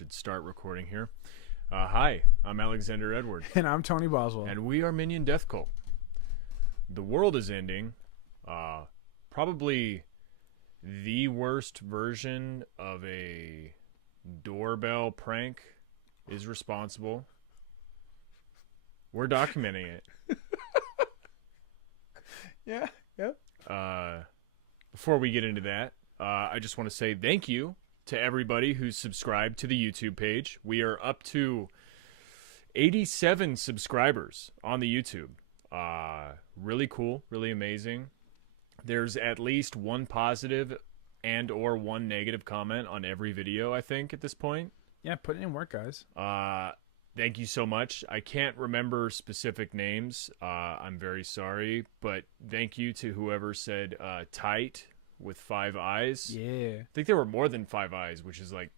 should start recording here. Hi, I'm Alexander Edward. And I'm Tony Boswell. And we are Minion Death Cult. The world is ending. Probably the worst version of a doorbell prank is responsible. We're documenting it. Yeah, yep. Before we get into that, I just want to say thank you to everybody who's subscribed to the YouTube page. We are up to 87 subscribers on the YouTube. Really cool, really amazing. There's at least one positive and or one negative comment on every video, I think, at this point. Yeah, put in work, guys. Thank you so much. I can't remember specific names. I'm very sorry, but thank you to whoever said tight with 5 eyes. Yeah. I think there were more than 5 eyes, which is like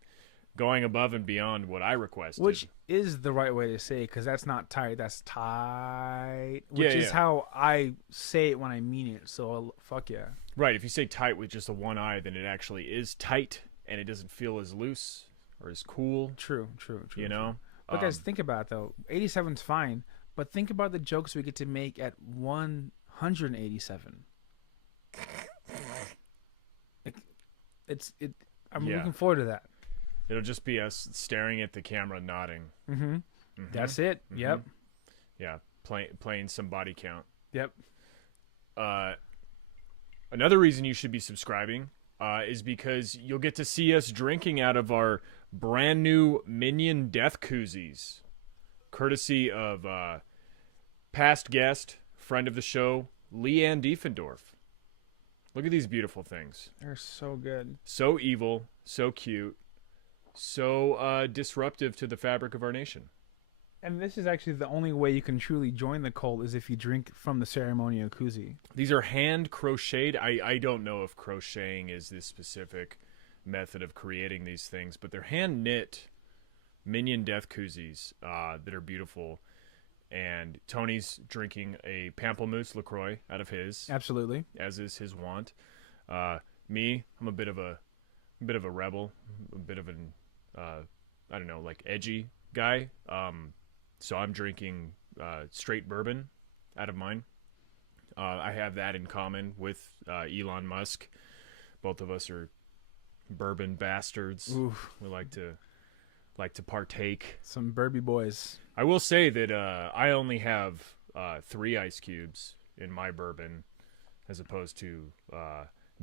going above and beyond what I requested. Which is the right way to say it, because that's not tight, that's tight. Which is yeah. how I say it when I mean it, so fuck yeah. Right, if you say tight with just a one eye, then it actually is tight, and it doesn't feel as loose or as cool. True. You know? But guys, think about it, though. 87's fine, but think about the jokes we get to make at 187. I'm looking forward to that. It'll just be us staring at the camera, nodding. Mm-hmm. That's it. Mm-hmm. Yep. Yeah, playing some body count. Yep. Another reason you should be subscribing is because you'll get to see us drinking out of our brand new Minion Death Koozies, courtesy of past guest, friend of the show, Leanne Diefendorf. Look at these beautiful things. They're so good. So evil, so cute, so disruptive to the fabric of our nation. And this is actually the only way you can truly join the cult is if you drink from the ceremonial koozie. These are hand crocheted. I don't know if crocheting is this specific method of creating these things, but they're hand knit Minion Death Koozies that are beautiful. And Tony's drinking a Pamplemousse LaCroix out of his. Absolutely. As is his wont. Me, I'm a bit of a rebel, a bit of an I don't know, like edgy guy. So I'm drinking straight bourbon out of mine. I have that in common with Elon Musk. Both of us are bourbon bastards. Oof. We like to partake. Some burby boys. I will say that I only have 3 ice cubes in my bourbon, as opposed to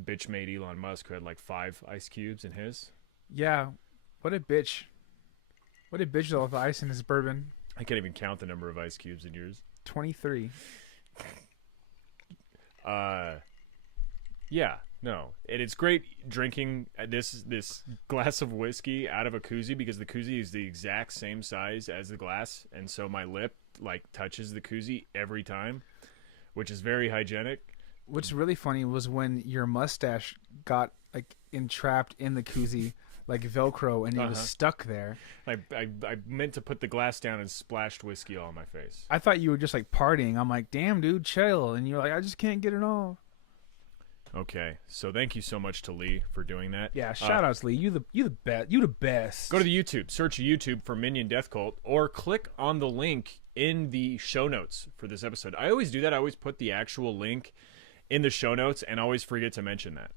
bitch-made Elon Musk, who had like 5 ice cubes in his. Yeah, what a bitch. What a bitch though with ice in his bourbon. I can't even count the number of ice cubes in yours. 23. Yeah, no. And it's great drinking this glass of whiskey out of a koozie, because the koozie is the exact same size as the glass, and so my lip like touches the koozie every time, which is very hygienic. What's really funny was when your mustache got like entrapped in the koozie like Velcro, and it was stuck there. I meant to put the glass down and splashed whiskey all on my face. I thought you were just like partying. I'm like, damn, dude, chill. And you're like, I just can't get it off. Okay, so thank you so much to Lee for doing that. Yeah, shout outs, Lee. You the best. You the best. Go to the YouTube, search YouTube for Minion Death Cult, or click on the link in the show notes for this episode. I always do that. I always put the actual link in the show notes and always forget to mention that.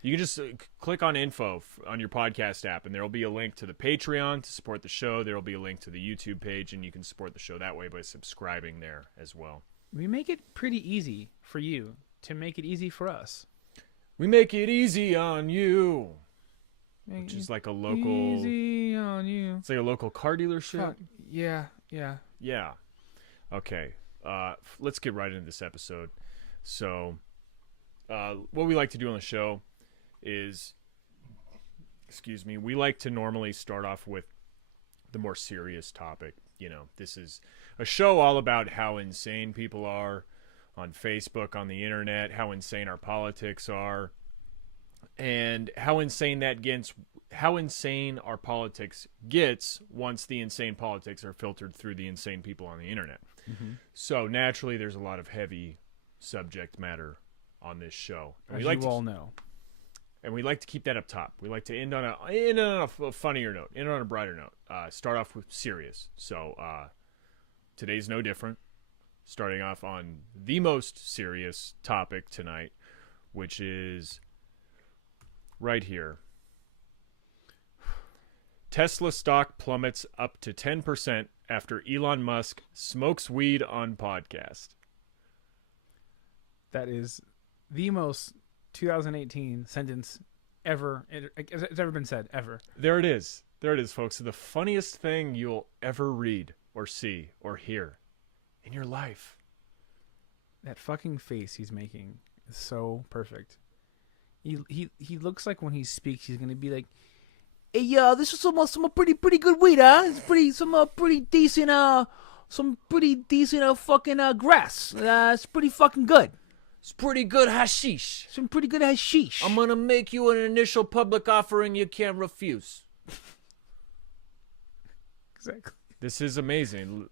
You can just click on info on your podcast app, and there will be a link to the Patreon to support the show. There will be a link to the YouTube page, and you can support the show that way by subscribing there as well. We make it pretty easy for you to make it easy for us. We make it easy on you, which is like a local. Easy on you. It's like a local car dealership. Fuck. Yeah. Yeah. Okay. Let's get right into this episode. So, what we like to do on the show is, we like to normally start off with the more serious topic. You know, this is a show all about how insane people are on Facebook, on the internet, how insane our politics are, and how insane our politics gets once the insane politics are filtered through the insane people on the internet. Mm-hmm. So naturally, there's a lot of heavy subject matter on this show. As you all know. And we like to keep that up top. We like to end on a funnier note, end on a brighter note. Start off with serious. So today's no different. Starting off on the most serious topic tonight, which is right here. Tesla stock plummets up to 10% after Elon Musk smokes weed on podcast. That is the most 2018 sentence ever. It's ever been said, ever. There it is. There it is, folks. The funniest thing you'll ever read or see or hear in your life. That fucking face he's making is so perfect. He looks like when he speaks, he's going to be like, hey, this is some pretty good weed, huh? It's pretty decent fucking grass. It's pretty fucking good. It's pretty good hashish. Some pretty good hashish. I'm gonna make you an initial public offering you can't refuse. Exactly. This is amazing.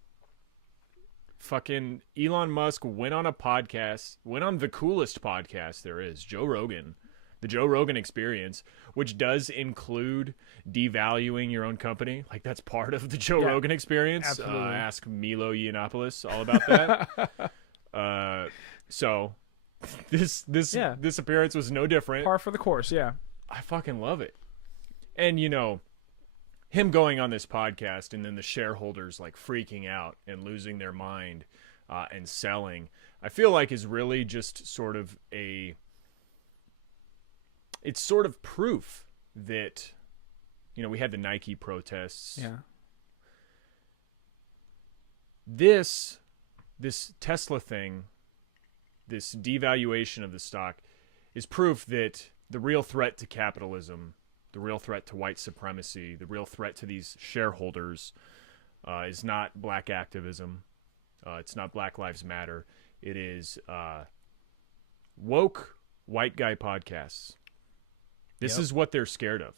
Fucking Elon Musk went on a podcast, went on the coolest podcast there is, Joe Rogan. The Joe Rogan Experience, which does include devaluing your own company. Like, that's part of the Joe Rogan Experience. Absolutely. Ask Milo Yiannopoulos all about that. So this appearance was no different. Par for the course, yeah. I fucking love it. And, you know, him going on this podcast and then the shareholders, like, freaking out and losing their mind and selling, I feel like is really just sort of it's sort of proof that, you know, we had the Nike protests. Yeah. This Tesla thing, this devaluation of the stock, is proof that the real threat to capitalism, the real threat to white supremacy, the real threat to these shareholders is not black activism. It's not Black Lives Matter. It is woke white guy podcasts. This is what they're scared of.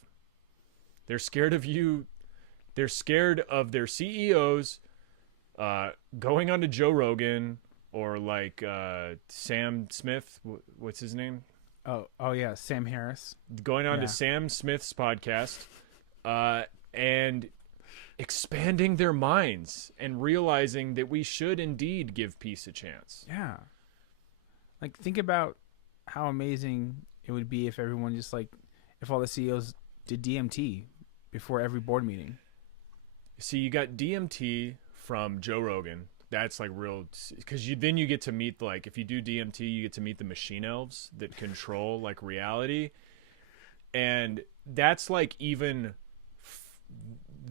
They're scared of you. They're scared of their CEOs going on to Joe Rogan or like Sam Smith. What's his name? Oh yeah, Sam Harris. Going on to Sam Smith's podcast and expanding their minds and realizing that we should indeed give peace a chance. Yeah. Like, think about how amazing it would be if everyone just like, if all the CEOs did DMT before every board meeting. See, you got DMT from Joe Rogan. That's like real, because then you get to meet, like, if you do DMT, you get to meet the machine elves that control like reality, and that's like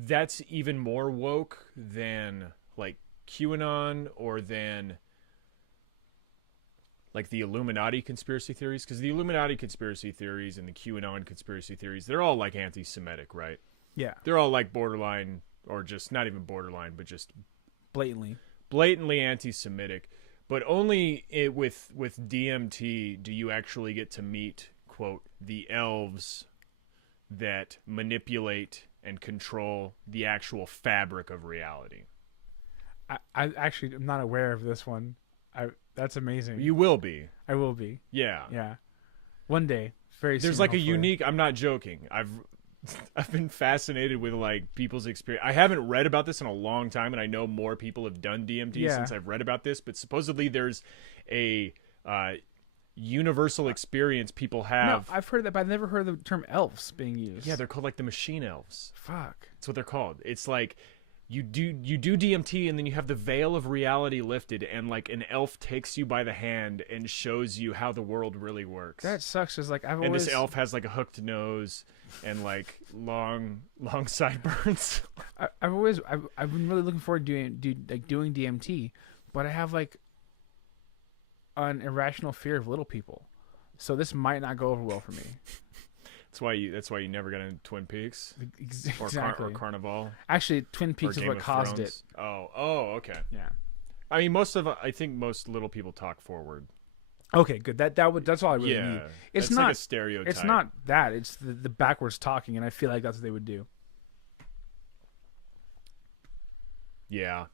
that's even more woke than like QAnon or than like the Illuminati conspiracy theories, because the Illuminati conspiracy theories and the QAnon conspiracy theories, they're all like anti-Semitic, right? Yeah. They're all like borderline, or just not even borderline, but just blatantly anti-Semitic. But only with DMT do you actually get to meet, quote, the elves that manipulate and control the actual fabric of reality. I actually am not aware of this one. That's amazing. You will be. I will be. Yeah. Yeah. One day. Very soon. There's like hopefully. a unique, I'm not joking. I've been fascinated with like people's experience. I haven't read about this in a long time, and I know more people have done DMT since I've read about this, but supposedly there's a universal experience people have. No, I've heard that, but I've never heard the term elves being used. Yeah, they're called like the machine elves. Fuck. That's what they're called. It's like you do DMT, and then you have the veil of reality lifted, and like an elf takes you by the hand and shows you how the world really works. That sucks. Cause like and this elf has like a hooked nose and like long sideburns. I've been really looking forward to doing DMT, but I have like an irrational fear of little people, so this might not go over well for me. That's why you never got into Twin Peaks exactly. or Carnival. Actually, Twin Peaks is what caused it. Oh, okay. Yeah. I mean, I think most little people talk forward. Okay, good. That's all I really need. It's not like a stereotype. It's not that. It's the backwards talking, and I feel like that's what they would do. Yeah.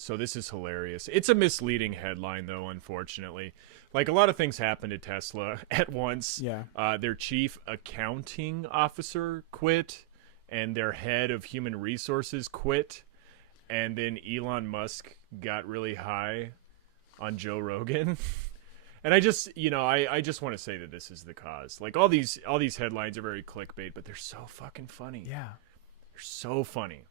So this is hilarious. It's a misleading headline, though, unfortunately. Like, a lot of things happened to Tesla at once. Yeah. Their chief accounting officer quit, and their head of human resources quit. And then Elon Musk got really high on Joe Rogan. And I just, I just want to say that this is the cause. Like, all these headlines are very clickbait, but they're so fucking funny. Yeah. They're so funny.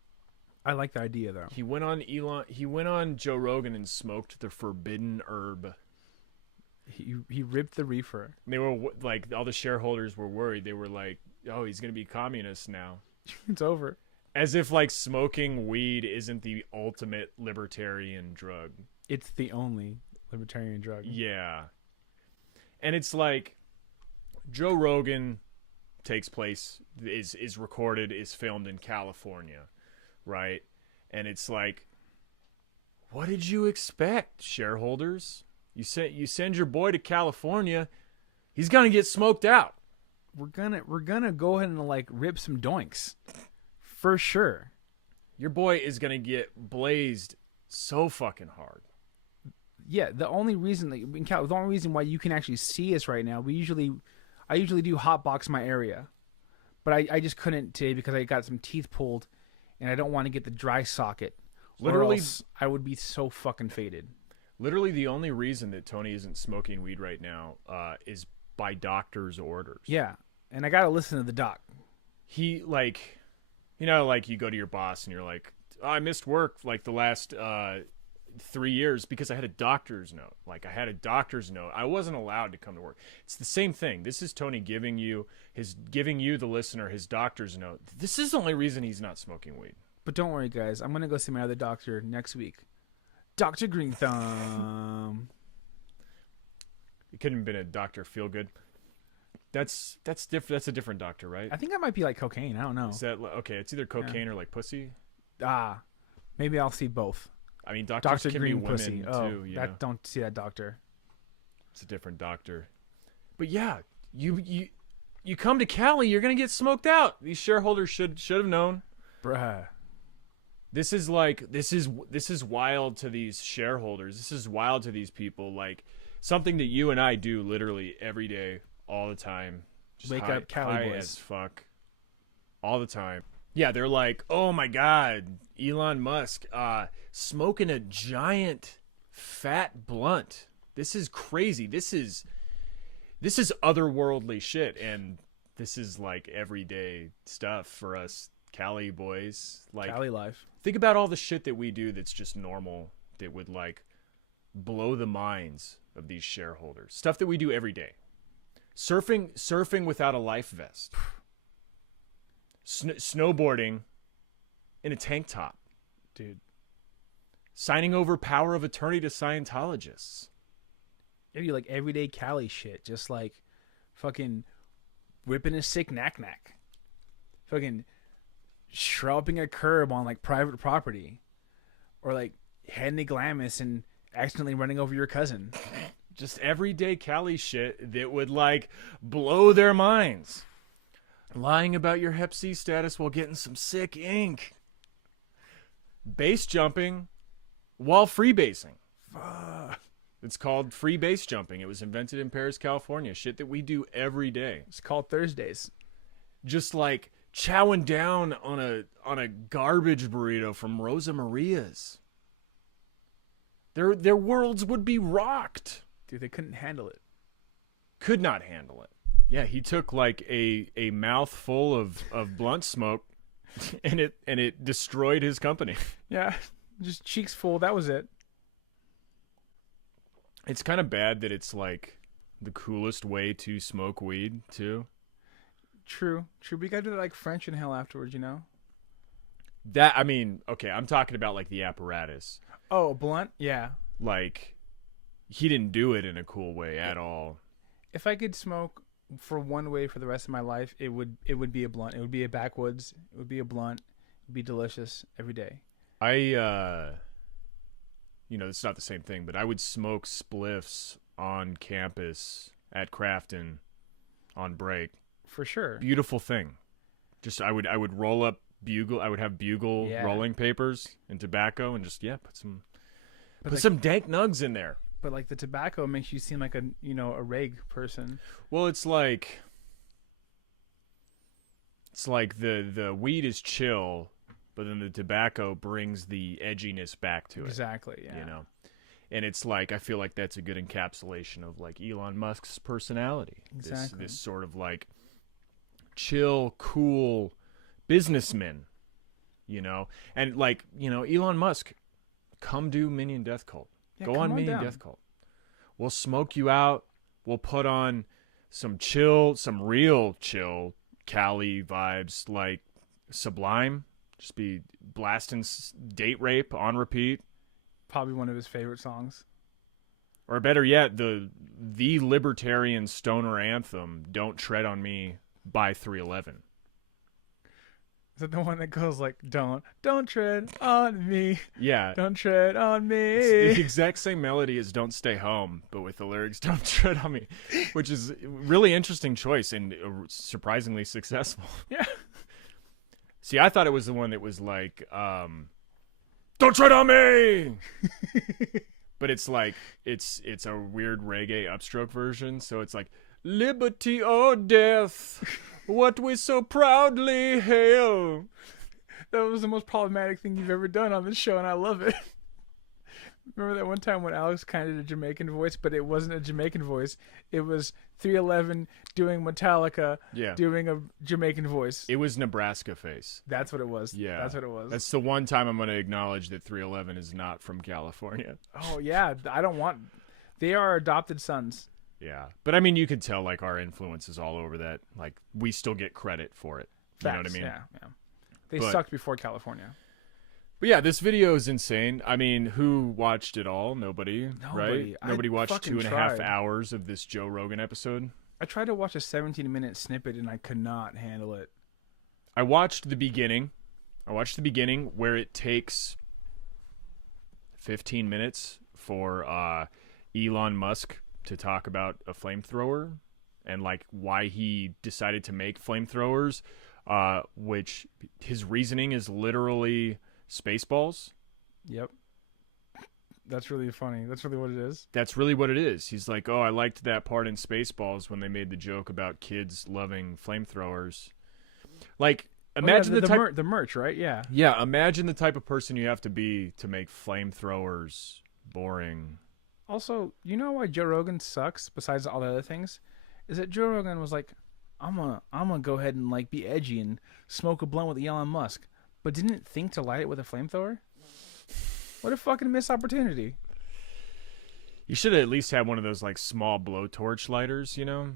I like the idea, though. He went on Joe Rogan and smoked the forbidden herb. He ripped the reefer. And they were like, all the shareholders were worried. They were like, oh, he's going to be communist now. It's over. As if like smoking weed isn't the ultimate libertarian drug. It's the only libertarian drug. Yeah. And it's like Joe Rogan is recorded, is filmed in California, right? And it's like, what did you expect, shareholders? You send your boy to California, he's gonna get smoked out. We're gonna go ahead and like rip some doinks, for sure. Your boy is gonna get blazed so fucking hard. Yeah, the only reason why you can actually see us right now, I usually do hotbox my area, but I just couldn't today because I got some teeth pulled, and I don't want to get the dry socket. Literally, or else I would be so fucking faded. Literally, the only reason that Tony isn't smoking weed right now is by doctor's orders. Yeah, and I gotta listen to the doc. He like, like you go to your boss and you're like, oh, I missed work like the last 3 years because I had a doctor's note. Like I had a doctor's note. I wasn't allowed to come to work. It's the same thing. This is Tony giving you the listener his doctor's note. This is the only reason he's not smoking weed. But don't worry, guys. I'm gonna go see my other doctor next week. Dr. Green Thumb. It couldn't have been a Dr. Feelgood. That's different. That's a different doctor, right? I think that might be like cocaine. I don't know. Is that okay? It's either cocaine or like pussy. Maybe I'll see both. I mean, doctors Dr. can Green be women Pussy. too. Don't see that doctor. It's a different doctor. But yeah, you come to Cali, you're gonna get smoked out. These shareholders should have known. Bruh. This is wild to these shareholders. This is wild to these people. Like something that you and I do literally every day, all the time. Just Wake up, Cali high boys. as fuck, all the time. Yeah, they're like, oh my god, Elon Musk, smoking a giant fat blunt. This is crazy. This is otherworldly shit, and this is like everyday stuff for us Cali boys. Like Cali life. Think about all the shit that we do that's just normal that would like blow the minds of these shareholders. Stuff that we do every day. Surfing without a life vest. Snowboarding in a tank top. Dude. Signing over power of attorney to Scientologists. Yeah, you like everyday Cali shit. Just like fucking whipping a sick knack. Fucking shrubbing a curb on like private property, or like heading a glamis and accidentally running over your cousin. Just everyday Cali shit that would like blow their minds. Lying about your Hep C status while getting some sick ink. Base jumping while freebasing. It's called free base jumping. It was invented in Paris, California. Shit that we do every day. It's called Thursdays. Just like chowing down on a garbage burrito from Rosa Maria's. Their worlds would be rocked. Dude, they couldn't handle it. Could not handle it. Yeah, he took like a mouthful of blunt smoke and it destroyed his company. Yeah, just cheeks full. That was it. It's kind of bad that it's like the coolest way to smoke weed too. True. We gotta do that like French in hell afterwards, you know? That, I mean, okay, I'm talking about like the apparatus. Oh, a blunt? Yeah. Like, he didn't do it in a cool way at all. If I could smoke for one way for the rest of my life, it would be a blunt. It would be a backwoods. It would be a blunt. It would be delicious every day. It's not the same thing, but I would smoke spliffs on campus at Crafton on break. For sure. Beautiful thing. Just I would roll up bugle. I would have bugle rolling papers and tobacco and just put some Put like, some dank nugs in there. But like the tobacco makes you seem like a reg person. Well, it's like the weed is chill, but then the tobacco brings the edginess back to it. Exactly. Yeah. You know, and it's like I feel like that's a good encapsulation of like Elon Musk's personality. Exactly. This sort of like chill, cool businessman. You know, and like Elon Musk, come do Minion Death Cult. Yeah, Go come on on Minion down. Death Cult. We'll smoke you out. We'll put on some real chill Cali vibes, like Sublime. Just be blasting Date Rape on repeat. Probably one of his favorite songs. Or better yet, the libertarian stoner anthem, Don't Tread on Me by 311. Is that the one that goes like, don't tread on me. Yeah. Don't tread on me. It's the exact same melody as Don't Stay Home, but with the lyrics, Don't Tread on Me, which is a really interesting choice and surprisingly successful. Yeah. See, I thought it was the one that was like, Don't Tread on Me! But it's like, it's a weird reggae upstroke version, so it's like, liberty or death, what we so proudly hail. That was the most problematic thing you've ever done on this show, and I love it. Remember that one time when Alex kind of did a Jamaican voice, but it wasn't a Jamaican voice. It was 311 doing Metallica, doing a Jamaican voice. It was Nebraska face. That's what it was. Yeah. That's what it was. That's the one time I'm going to acknowledge that 311 is not from California. Oh, yeah. I don't want... They are adopted sons. Yeah. But I mean, you could tell like our influence is all over that. Like we still get credit for it. Facts, you know what I mean? Yeah. They sucked before California. But yeah, this video is insane. I mean, who watched it all? Nobody. Right? Nobody watched 2.5 hours of this Joe Rogan episode. I tried to watch a 17-minute snippet and I could not handle it. I watched the beginning. Where it takes 15 minutes for Elon Musk to talk about a flamethrower and like why he decided to make flamethrowers, which his reasoning is literally Spaceballs. Yep. That's really funny. That's really what it is. That's really what it is. He's like, oh, I liked that part in Spaceballs when they made the joke about kids loving flamethrowers. Like, imagine the merch, right? Yeah. Yeah, imagine the type of person you have to be to make flamethrowers boring. Also, you know why Joe Rogan sucks, besides all the other things? Is that Joe Rogan was like, I'm gonna go ahead and like be edgy and smoke a blunt with Elon Musk, but didn't think to light it with a flamethrower? What a fucking missed opportunity. You should have at least had one of those like small blowtorch lighters, you know?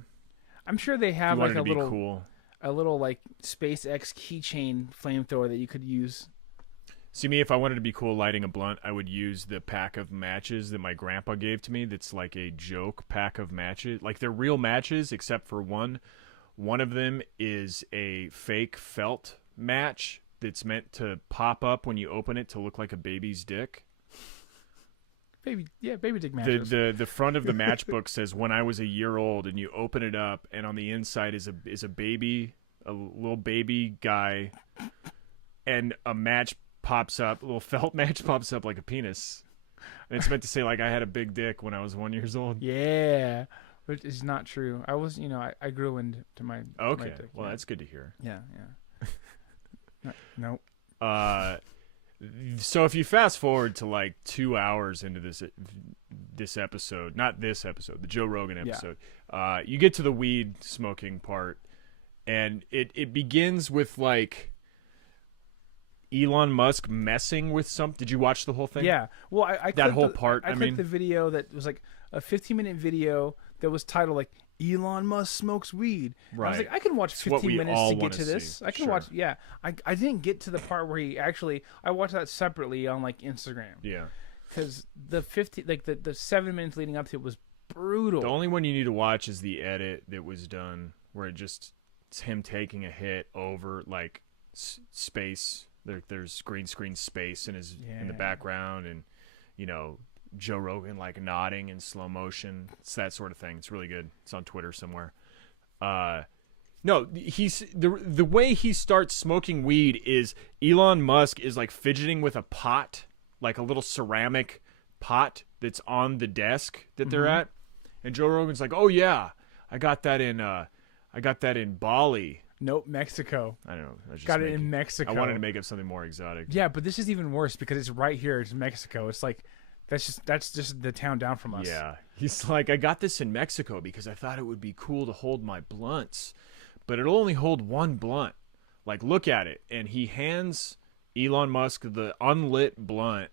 I'm sure they have like a little like SpaceX keychain flamethrower that you could use. See, me, if I wanted to be cool lighting a blunt, I would use the pack of matches that my grandpa gave to me. That's like a joke pack of matches. Like they're real matches, except for one. One of them is a fake felt match that's meant to pop up when you open it to look like a baby's dick. Baby dick matches. The front of the matchbook says when I was a year old, and you open it up, and on the inside is a baby, a little baby guy, and a match pops up, a little felt match pops up like a penis. And it's meant to say like I had a big dick when I was 1 year old. Yeah. Which is not true. I was, I grew into my okay. My dick, well, that's good to hear. Yeah. Nope. So if you fast forward to like 2 hours into this episode, not this episode, the Joe Rogan episode, you get to the weed smoking part, and it begins with like Elon Musk messing with something. Did you watch the whole thing? Yeah. Well, I that whole part. I clicked the video that was like a 15-minute video that was titled like Elon Musk smokes weed. Right. I was like, I can watch 15 minutes to get to this. See. I can watch. Yeah. I didn't get to the part where he actually. I watched that separately on like Instagram. Yeah. Because the 7 minutes leading up to it was brutal. The only one you need to watch is the edit that was done where it's him taking a hit over like space. There's green screen space in the background, and Joe Rogan like nodding in slow motion. It's that sort of thing. It's really good. It's on Twitter somewhere. No, he's the way he starts smoking weed is Elon Musk is like fidgeting with a pot, like a little ceramic pot that's on the desk that they're at, and Joe Rogan's like, "Oh yeah, I got that in Bali." Nope, Mexico. I don't know. I just Got it in Mexico. I wanted to make up something more exotic. Yeah, but this is even worse because it's right here. It's Mexico. It's like that's just the town down from us. Yeah, he's like, "I got this in Mexico because I thought it would be cool to hold my blunts, but it'll only hold one blunt. Like, look at it." And he hands Elon Musk the unlit blunt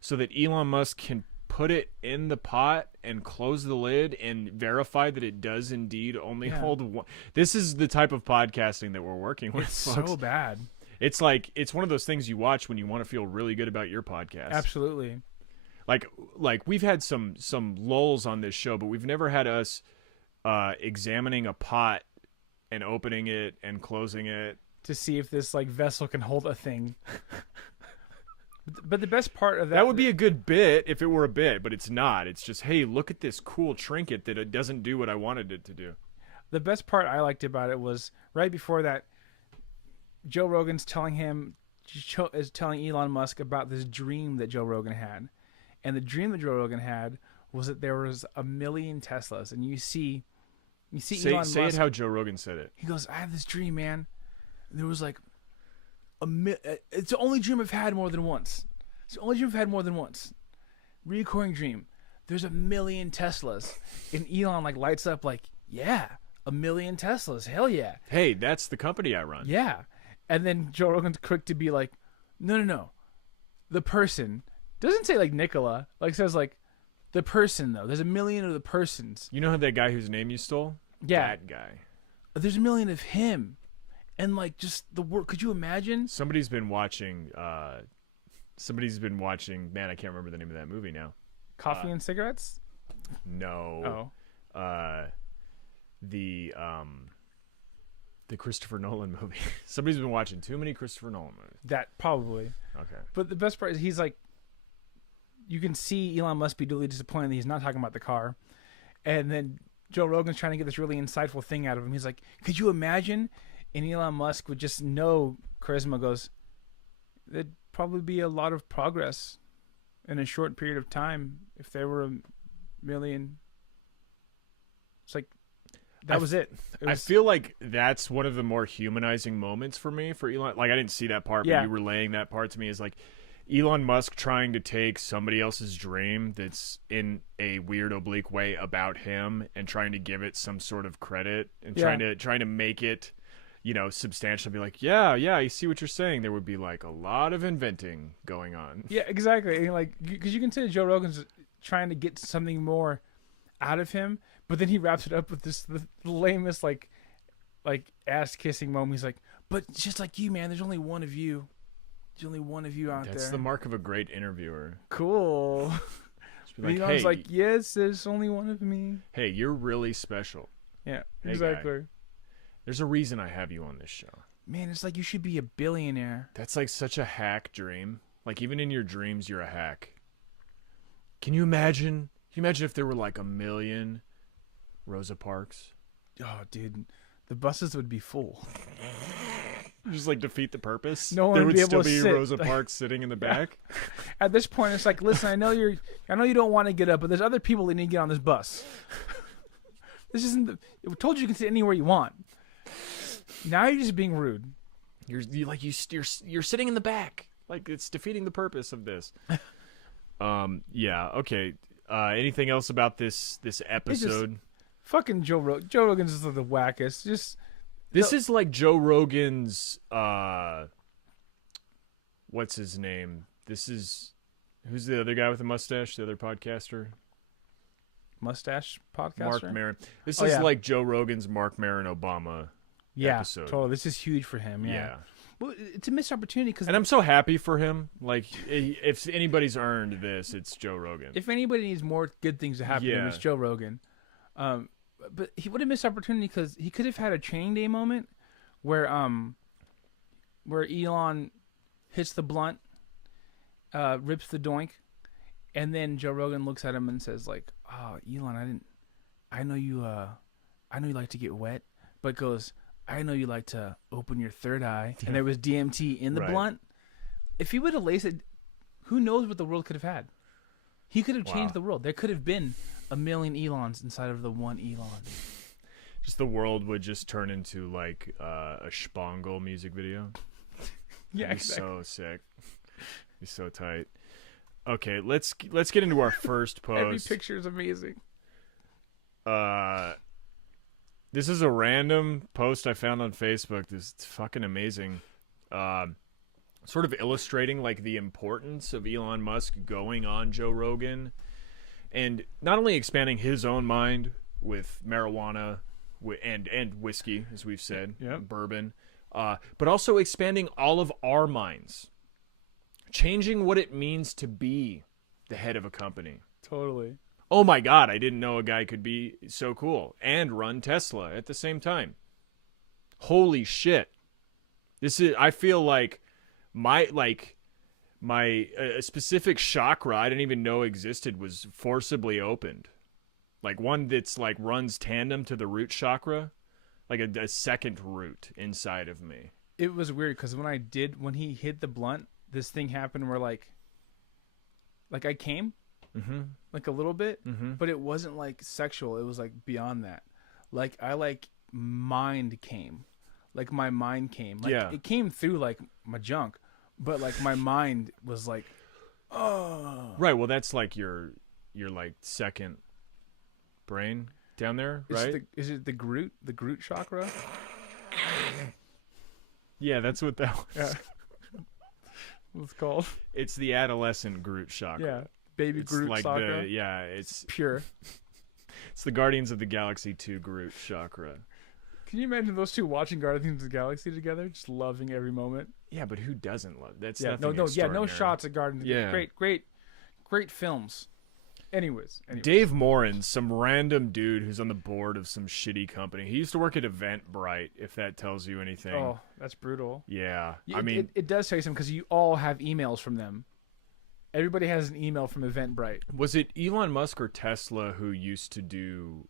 so that Elon Musk can put it in the pot and close the lid and verify that it does indeed only hold one. This is the type of podcasting that we're working with. It's folks. so bad. It's like, it's one of those things you watch when you want to feel really good about your podcast. Absolutely. Like we've had some lulls on this show, but we've never had us examining a pot and opening it and closing it To see if this like vessel can hold a thing. But the best part of that would be a good bit if it were a bit, but it's not. It's just, hey, look at this cool trinket that it doesn't do what I wanted it to do. The best part I liked about it was right before that, Joe Rogan's telling Elon Musk about this dream that Joe Rogan had. And the dream that Joe Rogan had was that there was 1 million Teslas. And you see Elon Musk. Say it how Joe Rogan said it. He goes, I have this dream, man. And there was like it's the only dream I've had more than once. It's the only dream I've had more than once. Recurring dream. There's 1 million Teslas. And Elon like lights up like, yeah, 1 million Teslas. Hell yeah. Hey, that's the company I run. Yeah. And then Joe Rogan's quick to be like, no. The person. Doesn't say like Nikola. Like says like the person though. There's 1 million of the persons. You know that guy whose name you stole? Yeah. That guy. There's 1 million of him. And like just the work. Could you imagine? Somebody's been watching. Man, I can't remember the name of that movie now. Coffee and cigarettes? No. The Christopher Nolan movie. Somebody's been watching too many Christopher Nolan movies. That probably. Okay. But the best part is he's like, you can see Elon must be really disappointed that he's not talking about the car. And then Joe Rogan's trying to get this really insightful thing out of him. He's like, could you imagine? And Elon Musk would just know charisma goes, there'd probably be a lot of progress in a short period of time if there were 1 million. It's like, that was it. I feel like that's one of the more humanizing moments for me, for Elon. Like, I didn't see that part, but you relaying that part to me is like Elon Musk trying to take somebody else's dream that's in a weird oblique way about him and trying to give it some sort of credit and trying to make it, substantial. Be like, yeah, I see what you're saying. There would be like a lot of inventing going on. Yeah, exactly. And like, because you can say Joe Rogan's trying to get something more out of him, but then he wraps it up with the lamest like ass kissing moment. He's like, but just like you, man, there's only one of you. There's only one of you out there. That's the mark of a great interviewer. Cool. Like, Elon's like, yes, there's only one of me. Hey, you're really special. Yeah, hey, exactly. Guy. There's a reason I have you on this show. Man, it's like you should be a billionaire. That's like such a hack dream. Like, even in your dreams, you're a hack. Can you imagine? Can you imagine if there were like 1 million Rosa Parks? Oh, dude, the buses would be full. Just like defeat the purpose. No one there would would be still able to be sit. Rosa Parks sitting in the back. At this point, it's like, listen, I know you don't want to get up, but there's other people that need to get on this bus. This isn't. We told you can sit anywhere you want. Now you're just being rude. You're sitting in the back. Like, it's defeating the purpose of this. Yeah. Okay. Anything else about this episode? Fucking Joe Rogan. Joe Rogan's just the wackest. This is like Joe Rogan's. What's his name? Who's the other guy with the mustache? The other podcaster. Mustache podcaster. Mark Maron. This is like Joe Rogan's Mark Maron Obama. Yeah, episode. Totally. This is huge for him. Yeah. Well, it's a missed opportunity because, and I'm so happy for him. Like, if anybody's earned this, it's Joe Rogan. If anybody needs more good things to happen, to him, it's Joe Rogan. But he would have missed opportunity because he could have had a training day moment where Elon hits the blunt, rips the doink, and then Joe Rogan looks at him and says like, "Oh, Elon, I know you like to get wet," but goes, I know you like to open your third eye. And there was DMT in the blunt. If he would have laced it, who knows what the world could have had? He could have Wow. changed the world. There could have been a million Elons inside of the one Elon. Just the world would just turn into like a Spangle music video. Yeah, It'd be so sick. It'd be so tight. Okay, let's get into our first post. Every picture is amazing. This is a random post I found on Facebook. This is fucking amazing. Sort of illustrating like the importance of Elon Musk going on Joe Rogan and not only expanding his own mind with marijuana and whiskey, as we've said, bourbon, but also expanding all of our minds, changing what it means to be the head of a company. Totally. Oh my God, I didn't know a guy could be so cool and run Tesla at the same time. Holy shit. I feel like my specific chakra I didn't even know existed was forcibly opened. Like one that's like runs tandem to the root chakra, like a second root inside of me. It was weird because when he hit the blunt, this thing happened where like I came, like a little bit, but it wasn't like sexual. It was like beyond that. Like I like mind came, like my mind came. Like, it came through like my junk, but like my mind was like, oh. Right. Well, that's like your like second brain down there, right? Is it the Groot chakra? Yeah, that's what that was. Yeah. What's it called? It's the adolescent Groot chakra. Yeah, baby It's Groot like chakra. It's Pure. It's the Guardians of the Galaxy 2 Groot chakra. Can you imagine those two watching Guardians of the Galaxy together, just loving every moment? Yeah, but who doesn't love? That's Yeah, nothing no extraordinary. shots at Guardians. Yeah. Great films. Anyways. Dave Morin, some random dude who's on the board of some shitty company. He used to work at Eventbrite, if that tells you anything. Oh, that's brutal. Yeah. I mean, it does tell you something because you all have emails from them. Everybody has an email from Eventbrite. Was it Elon Musk or Tesla who used to do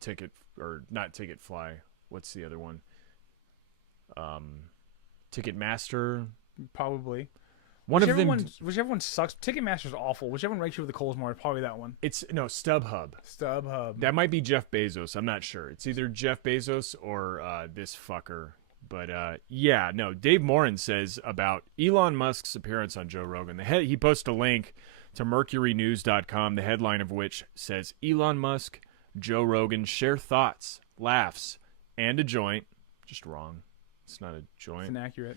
Ticketfly? What's the other one? Ticketmaster? Probably. Whichever one sucks. Ticketmaster's awful. Whichever one ranks you with the coals more, probably that one. It's StubHub. StubHub. That might be Jeff Bezos. I'm not sure. It's either Jeff Bezos or this fucker. But Dave Morin says about Elon Musk's appearance on Joe Rogan. He posted a link to mercurynews.com, the headline of which says Elon Musk, Joe Rogan share thoughts, laughs, and a joint. Just wrong. It's not a joint. It's inaccurate.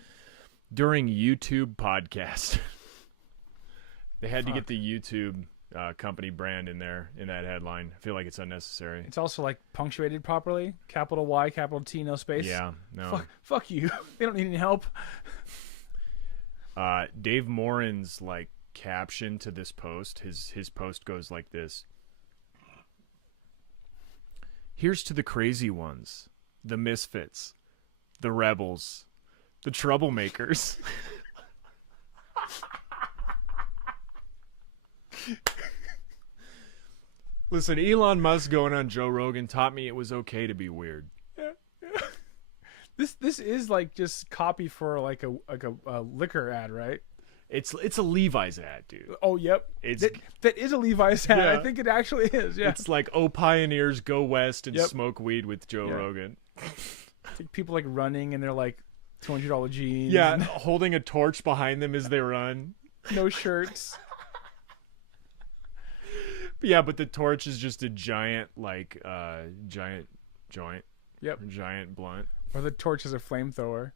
During YouTube podcast. They had to get the YouTube company brand in there in that headline. I feel like it's unnecessary. It's also like punctuated properly. Capital Y, capital T, no space. Yeah, no. Fuck you. They don't need any help. Dave Morin's like caption to this post, his post goes like this. Here's to the crazy ones, the misfits, the rebels, the troublemakers. Listen, Elon Musk going on Joe Rogan taught me it was okay to be weird. Yeah. This is like just copy for like a liquor ad, right? It's a Levi's ad, dude. Oh, yep. It's that is a Levi's ad. Yeah. I think it actually is. Yeah. It's like, oh, pioneers, go west and smoke weed with Joe Rogan. It's like people like running and they're like $200 jeans. Yeah, holding a torch behind them as they run. No shirts. Yeah, but the torch is just a giant joint. Yep. Giant blunt. Or the torch is a flamethrower.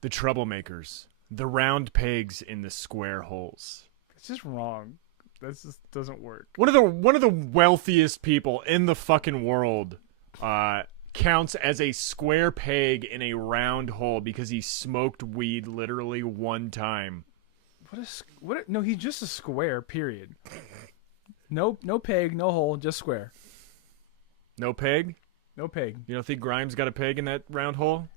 The troublemakers. The round pegs in the square holes. It's just wrong. This just doesn't work. One of the wealthiest people in the fucking world counts as a square peg in a round hole because he smoked weed literally one time. No, he's just a square, period. No peg, no hole, just square. No peg? No peg. You don't think Grimes got a peg in that round hole?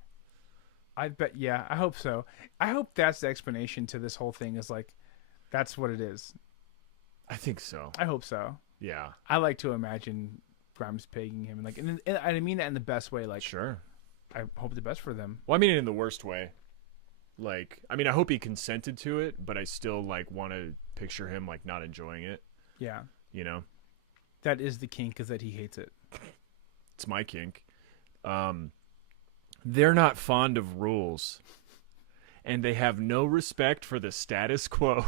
I bet, yeah, I hope so. I hope that's the explanation to this whole thing is like, that's what it is. I think so. I hope so. Yeah. I like to imagine Grimes pegging him. And I mean that in the best way. Like, sure. I hope the best for them. Well, I mean it in the worst way. Like, I mean, I hope he consented to it, but I still like want to picture him like not enjoying it. Yeah. You know, That is the kink, is that he hates it. it's my kink. They're not fond of rules, and they have no respect for the status quo.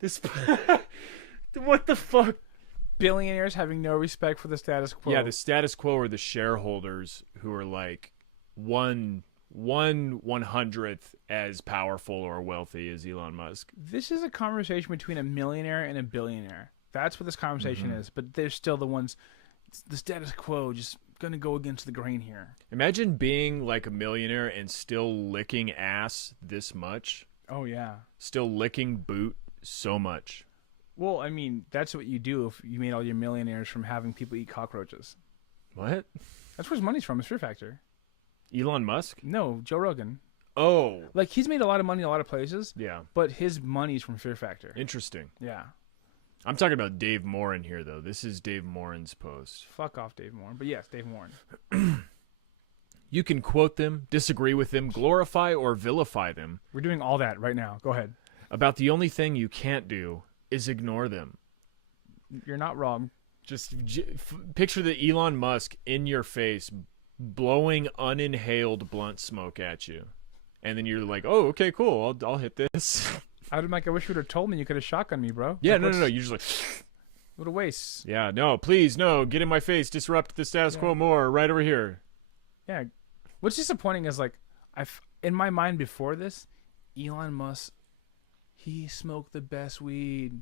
This, what the fuck? Billionaires having no respect for the status quo. Yeah, the status quo are the shareholders who are like one 1/100th as powerful or wealthy as Elon Musk. This is a conversation between a millionaire and a billionaire. That's what this conversation is. But they're still the ones, the status quo, just going to go against the grain here. Imagine being like a millionaire and still licking ass this much. Oh, yeah. Still licking boot so much. Well, I mean, that's what you do if you made all your millionaires from having people eat cockroaches. What? That's where his money's from, is Fear Factor. Elon Musk? No, Joe Rogan. Oh. Like, he's made a lot of money in a lot of places. Yeah. But his money's from Fear Factor. Interesting. Yeah. I'm talking about Dave Morin here, though. This is Dave Morin's post. Fuck off, Dave Morin. But yes, Dave Morin. You can quote them, disagree with them, glorify or vilify them. We're doing all that right now. Go ahead. About the only thing you can't do is ignore them. You're not wrong. Just picture the Elon Musk in your face blowing uninhaled blunt smoke at you. And then you're like, oh, okay, cool. I'll hit this. I'd be like, I wish you would have told me. You could have shotgunned me, bro. Yeah, like, no. You're just like, what a waste. Yeah, no, please, no. Get in my face. Disrupt the status quo more. Right over here. Yeah. What's disappointing is, like, in my mind before this, Elon Musk, he smoked the best weed.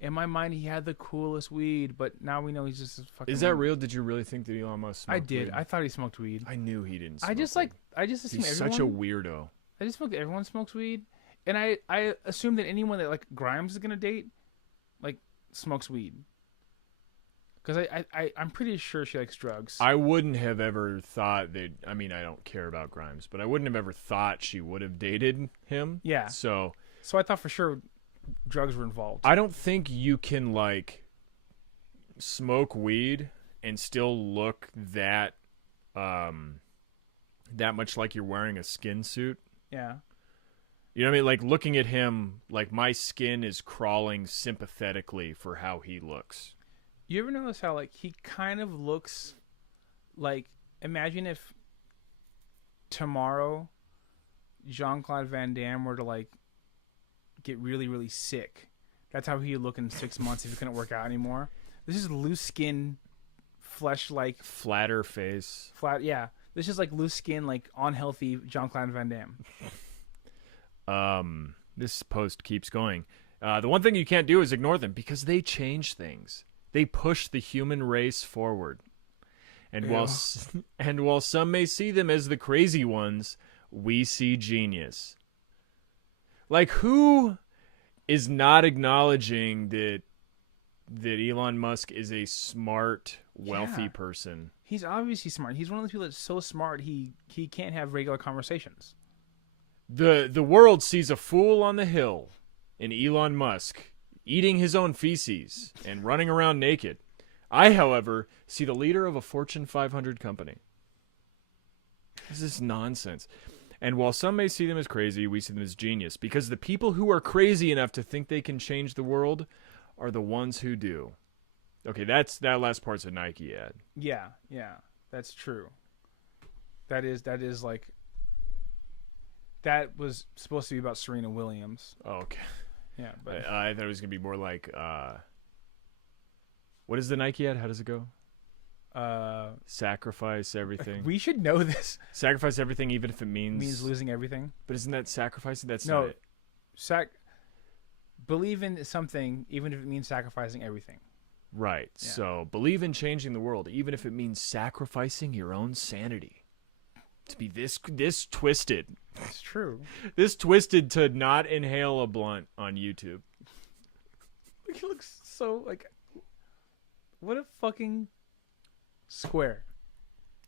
In my mind, he had the coolest weed, but now we know he's just a fucking... Is that real? Did you really think that Elon Musk smoked I did. weed? I thought he smoked weed. I knew he didn't smoke I just weed. assume He's everyone... such a weirdo. I just think everyone smokes weed. And I assume that anyone that, like, Grimes is going to date, like, smokes weed. Because I'm pretty sure she likes drugs. I wouldn't have ever thought that... I mean, I don't care about Grimes, but I wouldn't have ever thought she would have dated him. Yeah. So I thought for sure drugs were involved. I don't think you can, like, smoke weed and still look that much like you're wearing a skin suit. Yeah. You know what I mean? Like, looking at him, like, my skin is crawling sympathetically for how he looks. You ever notice how, like, he kind of looks like... Imagine if tomorrow Jean-Claude Van Damme were to, like, get really, really sick. That's how he'd look in 6 months if he couldn't work out anymore. This is loose skin, flesh-like... Flatter face. Flat, yeah. This is, like, loose skin, like, unhealthy Jean-Claude Van Damme. This post keeps going. The one thing you can't do is ignore them because they change things. They push the human race forward. And while some may see them as the crazy ones, we see genius. Like, who is not acknowledging that Elon Musk is a smart, wealthy person? He's obviously smart. He's one of those people that's so smart he can't have regular conversations. The world sees a fool on the hill in Elon Musk eating his own feces and running around naked. I, however, see the leader of a Fortune 500 company. This is nonsense. And while some may see them as crazy, we see them as genius, because the people who are crazy enough to think they can change the world are the ones who do. Okay, that last part's a Nike ad. Yeah, that's true. That is like... That was supposed to be about Serena Williams. Oh, okay. Yeah, but I thought it was going to be more like... what is the Nike ad? How does it go? Sacrifice everything. We should know this. Sacrifice everything, even if it means losing everything. But isn't that sacrificing? That's no. Not it. Believe in something, even if it means sacrificing everything. Right. Yeah. So believe in changing the world, even if it means sacrificing your own sanity. To be this twisted. That's true. This twisted to not inhale a blunt on YouTube. He looks so like... What a fucking square.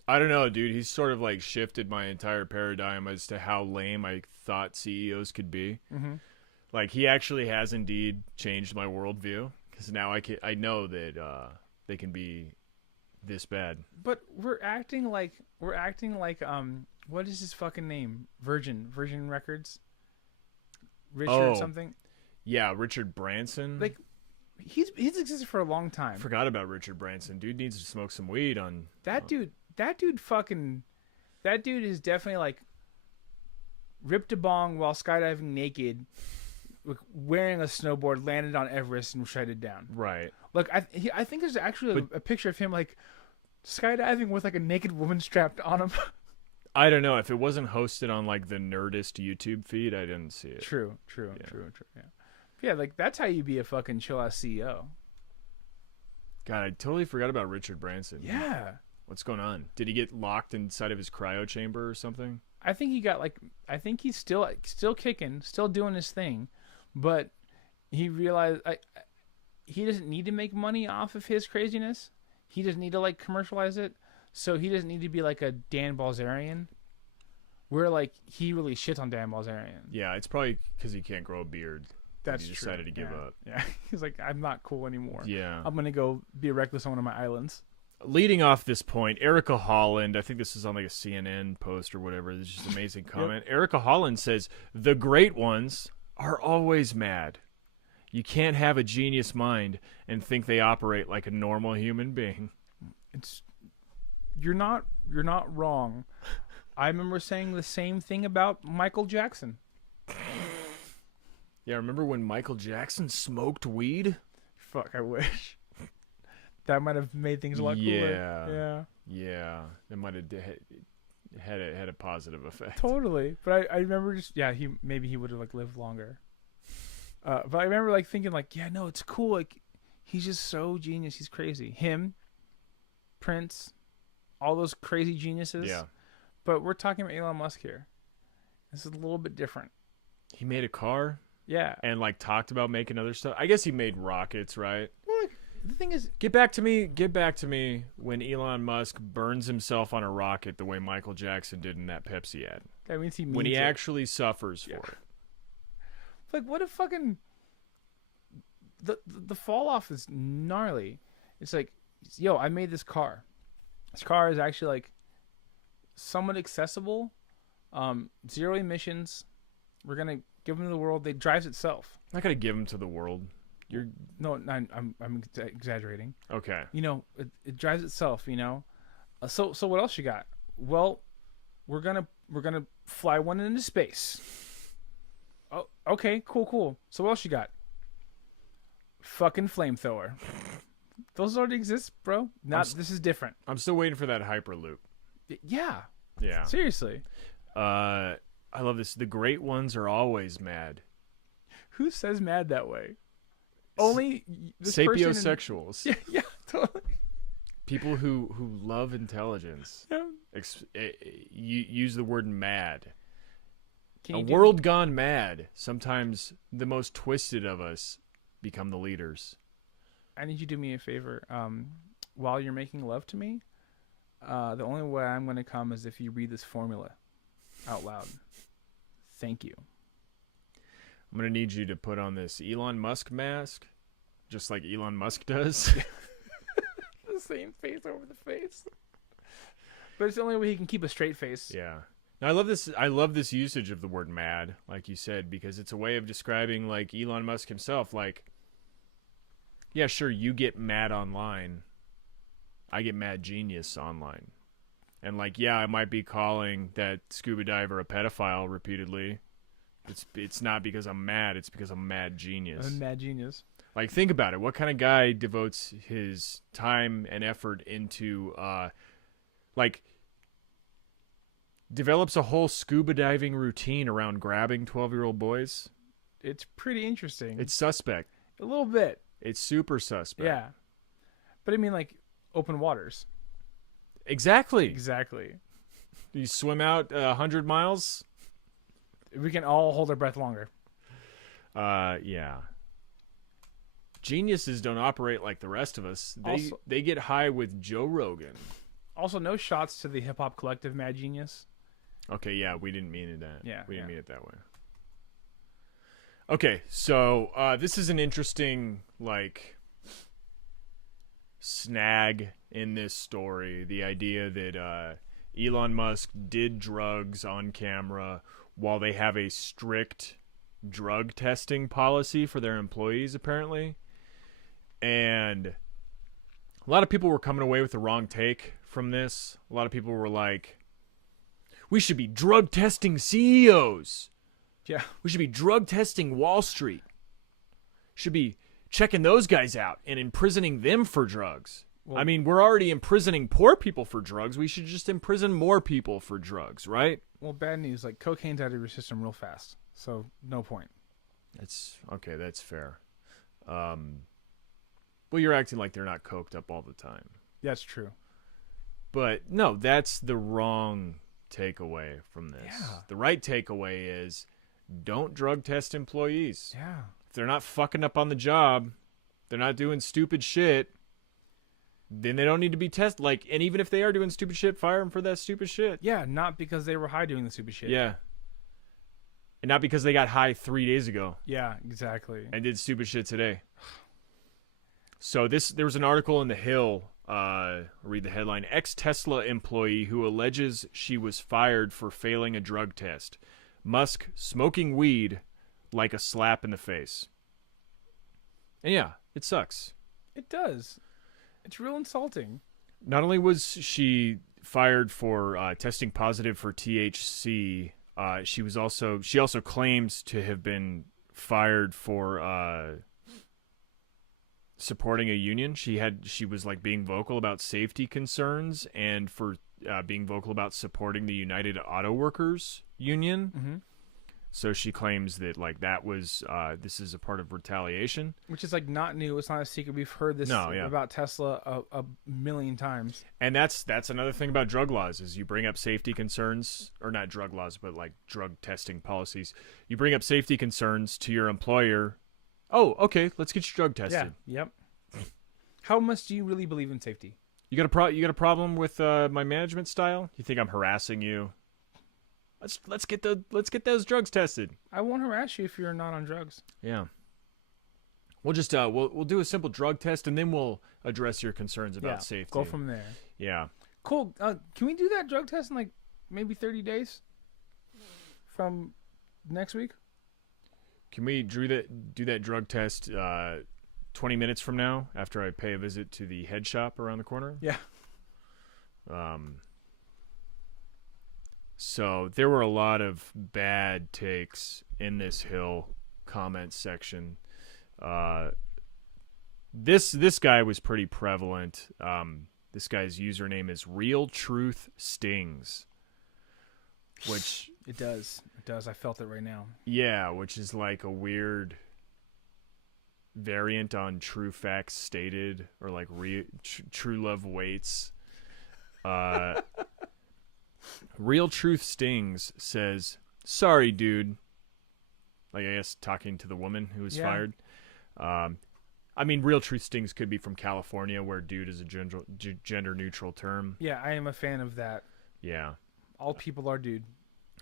I don't know, dude. He's sort of like shifted my entire paradigm as to how lame I thought CEOs could be. Mm-hmm. Like, he actually has indeed changed my worldview, because now I know that they can be this bad. But we're acting like what is his fucking name? Virgin Records. Richard something. Yeah, Richard Branson. Like, he's existed for a long time. Forgot about Richard Branson. Dude needs to smoke some weed on That dude is definitely like ripped a bong while skydiving naked, like, wearing a snowboard, landed on Everest and shredded down. Right. Look, I think there's actually a picture of him like skydiving with like a naked woman strapped on him. I don't know if it wasn't hosted on like the Nerdist YouTube feed. I didn't see it. True. Yeah, like that's how you be a fucking chill ass CEO. God, I totally forgot about Richard Branson. Yeah. What's going on? Did he get locked inside of his cryo chamber or something? I think he's still kicking, still doing his thing, but he realized he doesn't need to make money off of his craziness. He doesn't need to like commercialize it. So he doesn't need to be like a Dan Balzerian, where like he really shits on Dan Balzerian. Yeah, it's probably because he can't grow a beard. That's he true. decided to give up. Yeah, he's like, I'm not cool anymore. Yeah, I'm gonna go be reckless on one of my islands. Leading off this point, Erica Holland, I think this is on like a CNN post or whatever. This is just an amazing comment. Yep. Erica Holland says, "The great ones are always mad. You can't have a genius mind and think they operate like a normal human being." You're not wrong. I remember saying the same thing about Michael Jackson. Yeah, remember when Michael Jackson smoked weed? Fuck, I wish. That might have made things a lot cooler. Yeah. It might have had a positive effect. Totally. But I remember he would have like lived longer. But I remember like thinking like, yeah, no, it's cool. Like, he's just so genius. He's crazy. Him, Prince, all those crazy geniuses. Yeah. But we're talking about Elon Musk here. This is a little bit different. He made a car. Yeah. And like talked about making other stuff. I guess he made rockets, right? Well, like, the thing is, get back to me when Elon Musk burns himself on a rocket the way Michael Jackson did in that Pepsi ad. That means when he actually suffers for it. Like, what a fucking the fall off is gnarly. It's like, yo, I made this car. This car is actually like somewhat accessible, 0 emissions. We're gonna give them to the world. It drives itself. I'm not gonna give them to the world. I'm exaggerating. Okay. You know, it drives itself. You know, so what else you got? Well, we're gonna fly one into space. Oh, okay, cool. So what else you got? Fucking flamethrower. Those already exist, bro. This is different. I'm still waiting for that Hyperloop. Yeah. Yeah. Seriously. I love this. The great ones are always mad. Who says mad that way? Only this sapiosexuals. Yeah, totally. People who love intelligence. Yeah. Use the word mad. A world gone mad. Sometimes the most twisted of us become the leaders. I need you to do me a favor. While you're making love to me, the only way I'm going to come is if you read this formula out loud. Thank you. I'm going to need you to put on this Elon Musk mask, just like Elon Musk does. The same face over the face. But it's the only way he can keep a straight face. Yeah. Now, I love this usage of the word mad, like you said, because it's a way of describing like Elon Musk himself. Like, yeah, sure, you get mad online. I get mad genius online. And like, yeah, I might be calling that scuba diver a pedophile repeatedly. It's not because I'm mad. It's because I'm mad genius. I'm mad genius. Like, think about it. What kind of guy devotes his time and effort into, develops a whole scuba diving routine around grabbing 12-year-old boys? It's pretty interesting. It's suspect. A little bit. It's super suspect. Yeah. But I mean, like, open waters. Exactly. You swim out 100 miles? We can all hold our breath longer. Yeah. Geniuses don't operate like the rest of us. They get high with Joe Rogan. Also, no shots to the hip hop collective Mad Genius. Okay, yeah, we didn't mean it that. Yeah, we didn't mean it that way. Okay, so this is an interesting snag in this story. The idea that Elon Musk did drugs on camera while they have a strict drug testing policy for their employees, apparently. And a lot of people were coming away with the wrong take from this. A lot of people were like, we should be drug testing CEOs. Yeah. We should be drug testing Wall Street. Should be checking those guys out and imprisoning them for drugs. Well, I mean, we're already imprisoning poor people for drugs. We should just imprison more people for drugs, right? well, bad news. Like, cocaine's out of your system real fast. So, no point. That's okay. That's fair. Well, you're acting like they're not coked up all the time. That's true. But no, that's the wrong takeaway from this. Yeah. The right takeaway is don't drug test employees. Yeah. If they're not fucking up on the job, they're not doing stupid shit, then they don't need to be tested. Like, and even if they are doing stupid shit, fire them for that stupid shit. Yeah, not because they were high doing the stupid shit. Yeah. And not because they got high 3 days ago Yeah, exactly. and did stupid shit today. So there was an article in The Hill. I'll read the headline: ex-Tesla employee who alleges she was fired for failing a drug test. Musk smoking weed like a slap in the face. And yeah, it sucks. It does. It's real insulting. Not only was she fired for testing positive for THC, she also claims to have been fired for supporting a union. She was like being vocal about safety concerns and for being vocal about supporting the United Auto Workers Union. Mm-hmm. So she claims that like that was this is a part of retaliation, Which is like not new. It's not a secret. We've heard this about Tesla a million times. and that's another thing about drug laws is you bring up safety concerns, or not drug laws, but like drug testing policies. You bring up safety concerns to your employer. Oh, okay, let's get you drug tested. Yeah. Yep. How much do you really believe in safety? You got a problem with my management style? You think I'm harassing you? Let's get those drugs tested. I won't harass you if you're not on drugs. Yeah. We'll just we'll do a simple drug test and then we'll address your concerns about safety. Go from there. Yeah. Cool. Can we do that drug test in like maybe 30 days from next week? Can we do that drug test 20 minutes from now after I pay a visit to the head shop around the corner? Yeah. So there were a lot of bad takes in this Hill comment section. This guy was pretty prevalent. This guy's username is Real Truth Stings, which It does. I felt it right now. yeah, which is like a weird variant on True Facts Stated or like True Love Waits. Real Truth Stings says, "Sorry, dude." Like, I guess talking to the woman who was fired. I mean, Real Truth Stings could be from California, where dude is a gender neutral term. Yeah, I am a fan of that. Yeah. All people are dude.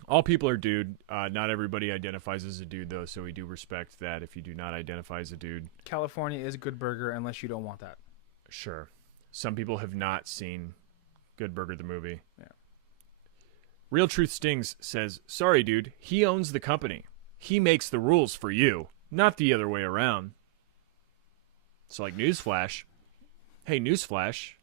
All people are dude. Not everybody identifies as a dude, though, so we do respect that if you do not identify as a dude. California is a good burger unless you don't want that. Sure. Some people have not seen Good Burger, the movie. Yeah. Real Truth Stings says, "Sorry, dude. He owns the company. He makes the rules for you, not the other way around." So, like, newsflash. Hey, newsflash.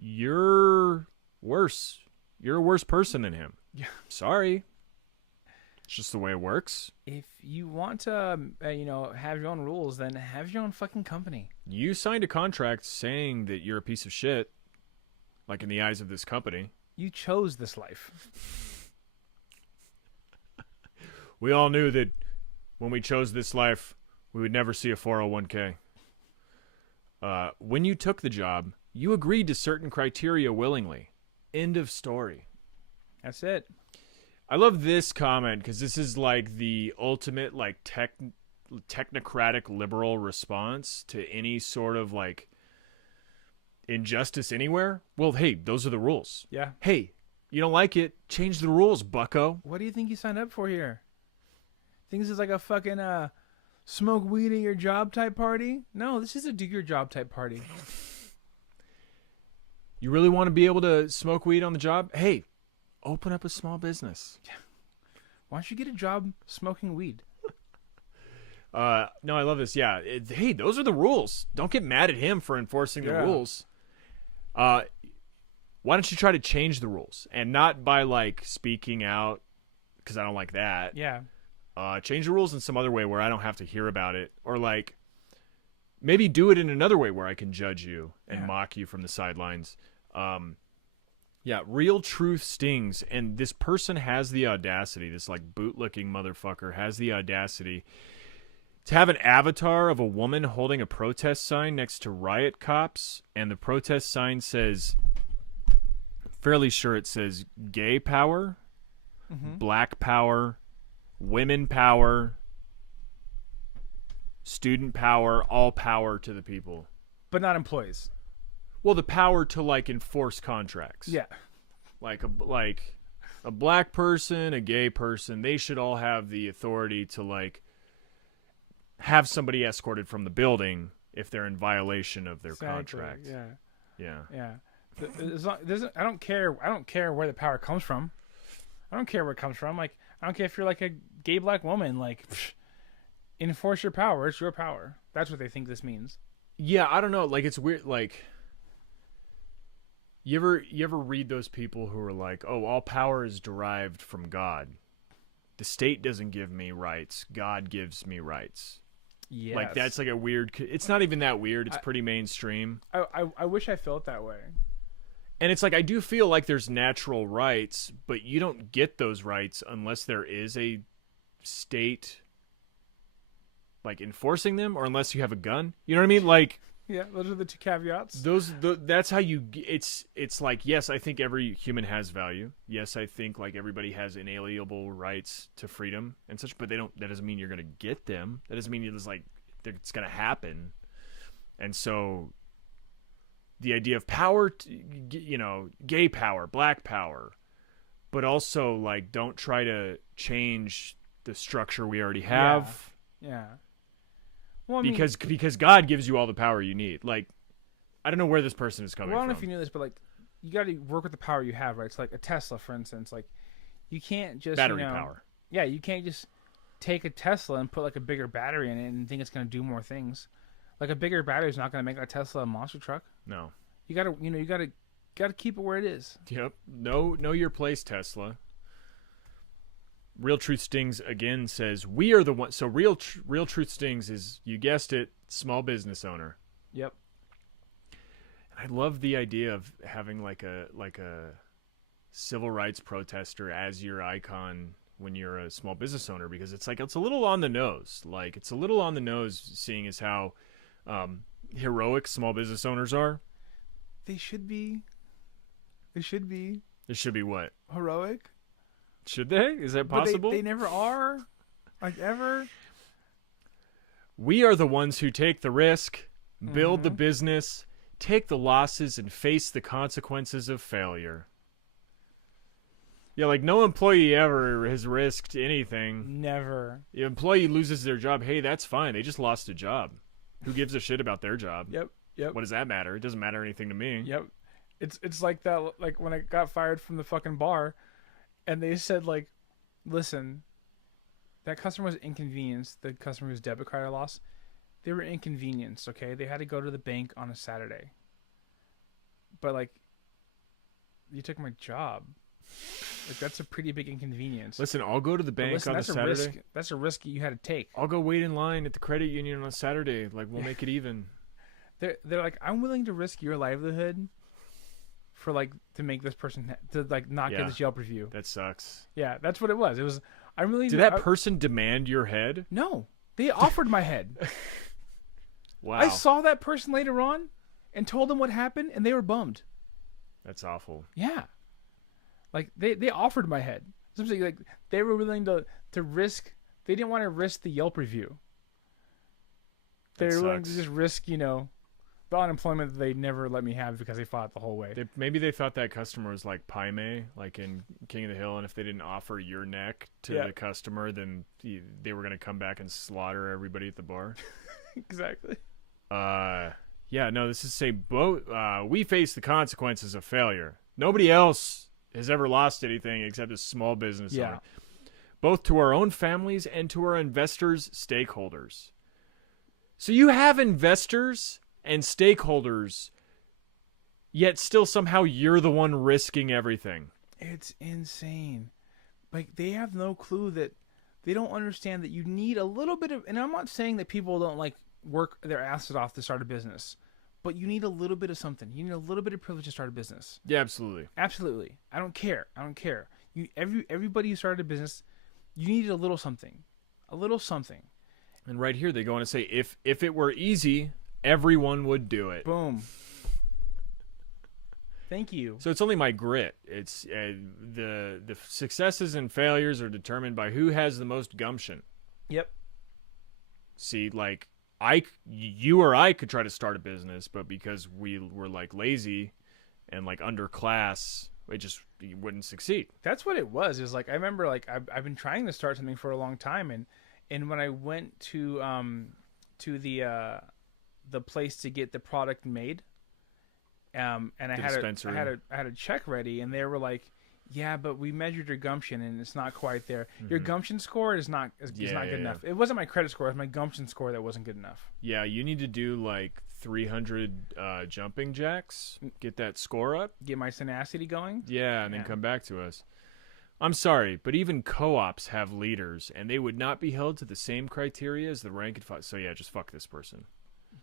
You're worse. You're a worse person than him. Yeah. Sorry. It's just the way it works. If you want to, have your own rules, then have your own fucking company. You signed a contract saying that you're a piece of shit, like in the eyes of this company. You chose this life. We all knew that when we chose this life, we would never see a 401k. When you took the job, you agreed to certain criteria willingly. End of story. That's it. I love this comment because this is like the ultimate like technocratic liberal response to any sort of like injustice anywhere. Well, hey, those are the rules. Yeah. Hey, you don't like it? Change the rules, bucko. What do you think you signed up for here? Think this is like a fucking smoke weed at your job type party? No, this is a do your job type party. You really want to be able to smoke weed on the job? Hey, open up a small business. Why don't you get a job smoking weed? No, I love this. Yeah. Hey, those are the rules. Don't get mad at him for enforcing the rules. Why don't you try to change the rules? And not by, like, speaking out, because I don't like that. Yeah. Change the rules in some other way where I don't have to hear about it. Or, like, maybe do it in another way where I can judge you and mock you from the sidelines. Yeah, real truth stings. And this person has the audacity, this, like, bootlicking motherfucker has the audacity to have an avatar of a woman holding a protest sign next to riot cops, and the protest sign says, fairly sure it says gay power, black power, women power, student power, all power to the people. But not employees. Well, the power to, like, enforce contracts. Yeah. Like a black person, a gay person, they should all have the authority to, like, have somebody escorted from the building if they're in violation of their contract. Yeah. I don't care. I don't care where the power comes from. I don't care where it comes from. Like, I don't care if you're like a gay black woman. Like, enforce your power. It's your power. That's what they think this means. Yeah, I don't know. Like, it's weird. Like, you ever read those people who are like, "Oh, all power is derived from God. The state doesn't give me rights. God gives me rights." Yes. Like, that's like a weird. It's not even that weird. It's pretty mainstream. I wish I felt that way. And it's like, I do feel like there's natural rights, but you don't get those rights unless there is a state, like, enforcing them, or unless you have a gun. You know what I mean? Like, yeah, those are the two caveats. That's how you. It's like, yes, I think every human has value. Yes, I think, like, everybody has inalienable rights to freedom and such, but that doesn't mean you're gonna get them. That doesn't mean it's gonna happen. And so, the idea of power, gay power, black power, but also, like, don't try to change the structure we already have. Yeah. Well, because God gives you all the power you need. Like, I don't know where this person is coming from. I don't know if you knew this, but, like, you got to work with the power you have, right? It's like a Tesla, for instance. Like, you can't just battery power. Yeah, you can't just take a Tesla and put, like, a bigger battery in it and think it's going to do more things. Like, a bigger battery is not going to make a Tesla a monster truck. No. You got to keep it where it is. Yep. Know your place, Tesla. Real Truth Stings again says, we are the one. So Real Truth Stings is, you guessed it, small business owner. Yep. I love the idea of having like a civil rights protester as your icon when you're a small business owner, because it's like, it's a little on the nose. Like, it's a little on the nose seeing as how heroic small business owners are. They should be. It should be what? Heroic. Should they? Is that possible? They never are. Like, ever. We are the ones who take the risk, build the business, take the losses, and face the consequences of failure. Yeah, like, no employee ever has risked anything. Never. The employee loses their job. Hey, that's fine. They just lost a job. Who gives a shit about their job? Yep. What does that matter? It doesn't matter anything to me. Yep. It's like that, like, when I got fired from the fucking bar, and they said, like, listen, that customer was inconvenienced. The customer whose debit card I lost, they were inconvenienced, okay? They had to go to the bank on a Saturday. But, like, you took my job. Like, that's a pretty big inconvenience. Listen, I'll go to the bank on a Saturday. That's a risk you had to take. I'll go wait in line at the credit union on a Saturday. Like, we'll make it even. They're like, I'm willing to risk your livelihood for, like, to make this person to, like, not get this Yelp review. That sucks. Yeah, that's what it was. It was, I'm really. Did that person demand your head? No, they offered my head. Wow. I saw that person later on and told them what happened, and they were bummed. That's awful. Yeah, like, they offered my head. Something like, they were willing to risk. They didn't want to risk the Yelp review. They were willing to just risk, the unemployment that they never let me have because they fought the whole way. Maybe they thought that customer was like Pai Mei, like in King of the Hill, and if they didn't offer your neck to the customer, then they were going to come back and slaughter everybody at the bar. Exactly. Yeah, no, this is we face the consequences of failure. Nobody else has ever lost anything except a small business owner. both to our own families and to our investors' stakeholders. So you have investors and stakeholders, yet still somehow you're the one risking everything. It's insane. Like, they have no clue that they don't understand that you need a little bit of, and I'm not saying that people don't like work their asses off to start a business, but you need a little bit of something. You need a little bit of privilege to start a business. Yeah, absolutely. Absolutely. I don't care. Everybody who started a business, you needed a little something. A little something. And right here they go on to say, if it were easy, everyone would do it. Boom. Thank you. So it's only my grit. It's the successes and failures are determined by who has the most gumption. Yep. See, like you or I could try to start a business, but because we were like lazy and like underclass, you wouldn't succeed. That's what it was. It was like, I remember, like, I've been trying to start something for a long time, and when I went to the place to get the product made, and I had a check ready, and they were like, yeah, but we measured your gumption and it's not quite there. Mm-hmm. Your gumption score is not good enough. It wasn't my credit score, it was my gumption score that wasn't good enough. Yeah, you need to do like 300 jumping jacks, get that score up, get my tenacity going. Yeah, and then come back to us. I'm sorry, but even co-ops have leaders, and they would not be held to the same criteria as the rank and file. So yeah, just fuck this person.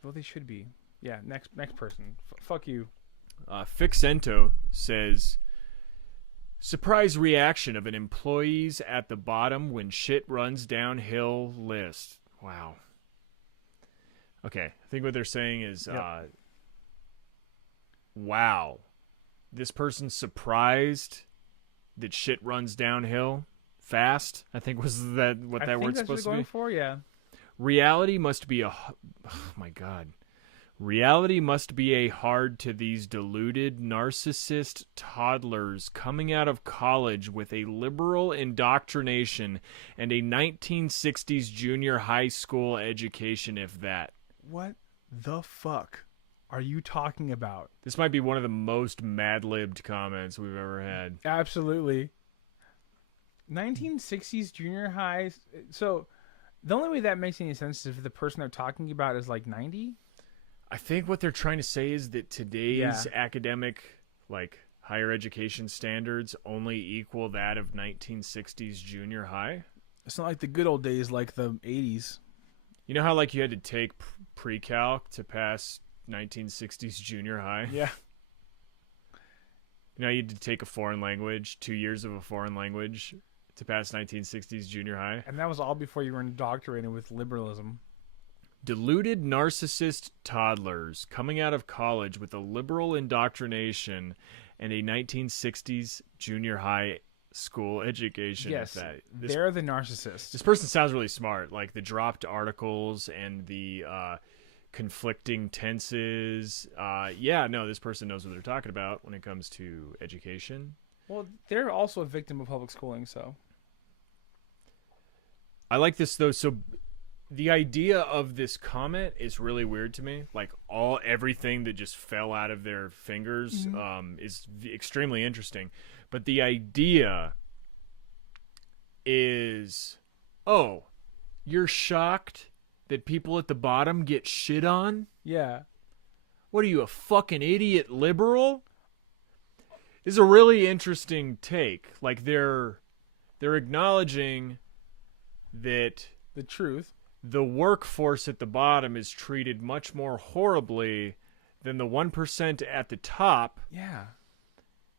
Well, they should be. Yeah, next person. Fuck you. Fixento says, surprise reaction of an employees at the bottom when shit runs downhill list. Wow. Okay, I think what they're saying is, wow, this person's surprised that shit runs downhill fast. I think was that what that word's supposed to be. Going for, yeah. Reality must be oh my God. Reality must be a hard to these deluded narcissist toddlers coming out of college with a liberal indoctrination and a 1960s junior high school education, if that. What the fuck are you talking about? This might be one of the most mad-libbed comments we've ever had. Absolutely. 1960s junior high. So the only way that makes any sense is if the person they're talking about is like 90. I think what they're trying to say is that today's academic, like, higher education standards only equal that of 1960s junior high. It's not like the good old days like the 80s. You know how, like, you had to take pre-calc to pass 1960s junior high? Yeah. You know, you had to take a foreign language, 2 years of a foreign language to pass 1960s junior high. And that was all before you were indoctrinated with liberalism. Deluded narcissist toddlers coming out of college with a liberal indoctrination and a 1960s junior high school education. Yes, they're the narcissists. This person sounds really smart, like the dropped articles and the conflicting tenses. This person knows what they're talking about when it comes to education. Well, they're also a victim of public schooling, so. I like this, though. So the idea of this comment is really weird to me. Like, everything that just fell out of their fingers is extremely interesting. But the idea is, oh, you're shocked that people at the bottom get shit on? Yeah. What are you, a fucking idiot liberal? Is a really interesting take. Like, they're acknowledging that the truth. The workforce at the bottom is treated much more horribly than the 1% at the top. Yeah.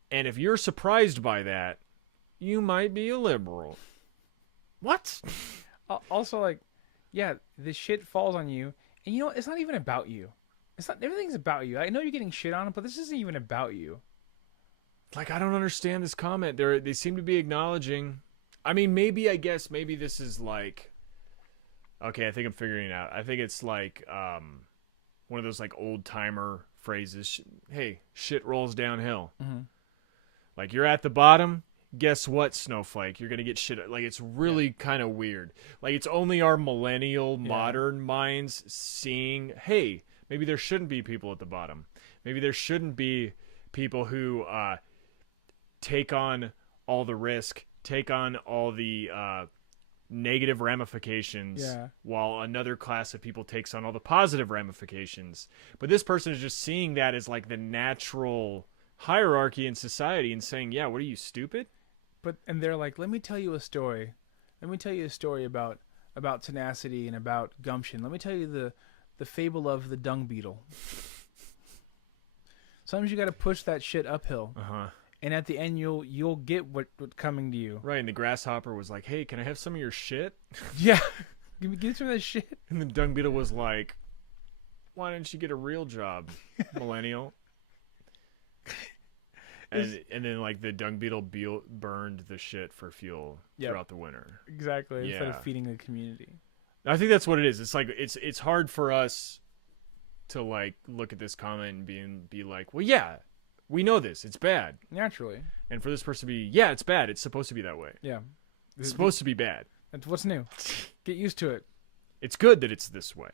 And if you're surprised by that, you might be a liberal. What? Also, like, yeah, this shit falls on you. And you know, it's not even about you. It's not, everything's about you. I know you're getting shit on, but this isn't even about you. Like, I don't understand this comment. They seem to be acknowledging. I mean, maybe this is like, okay, I think I'm figuring it out. I think it's like one of those like old timer phrases. Hey, shit rolls downhill. Mm-hmm. Like, you're at the bottom. Guess what, snowflake? You're gonna get shit. Like, it's really kind of weird. Like, it's only our millennial modern minds seeing, hey, maybe there shouldn't be people at the bottom. Maybe there shouldn't be people who take on all the risk take on all the negative ramifications, Yeah. while another class of people takes on all the positive ramifications. But this person is just seeing that as like the natural hierarchy in society and saying, yeah, what are you, stupid? And they're like, let me tell you a story. Let me tell you a story about tenacity and about gumption. Let me tell you the fable of the dung beetle. Sometimes you got to push that shit uphill, and at the end you'll get what's coming to you. Right, and the grasshopper was like, hey, can I have some of your shit? Yeah, give me some of that shit. And the dung beetle was like, why didn't you get a real job, millennial? And then like the dung beetle burned the shit for fuel throughout the winter. Exactly. Yeah. Instead of feeding the community. I think that's what it is. It's like it's hard for us to like look at this comment and be like, well, yeah, we know this. It's bad. Naturally. And for this person to be, yeah, it's bad. It's supposed to be that way. Yeah. It's supposed to be bad. That's what's new. Get used to it. It's good that it's this way.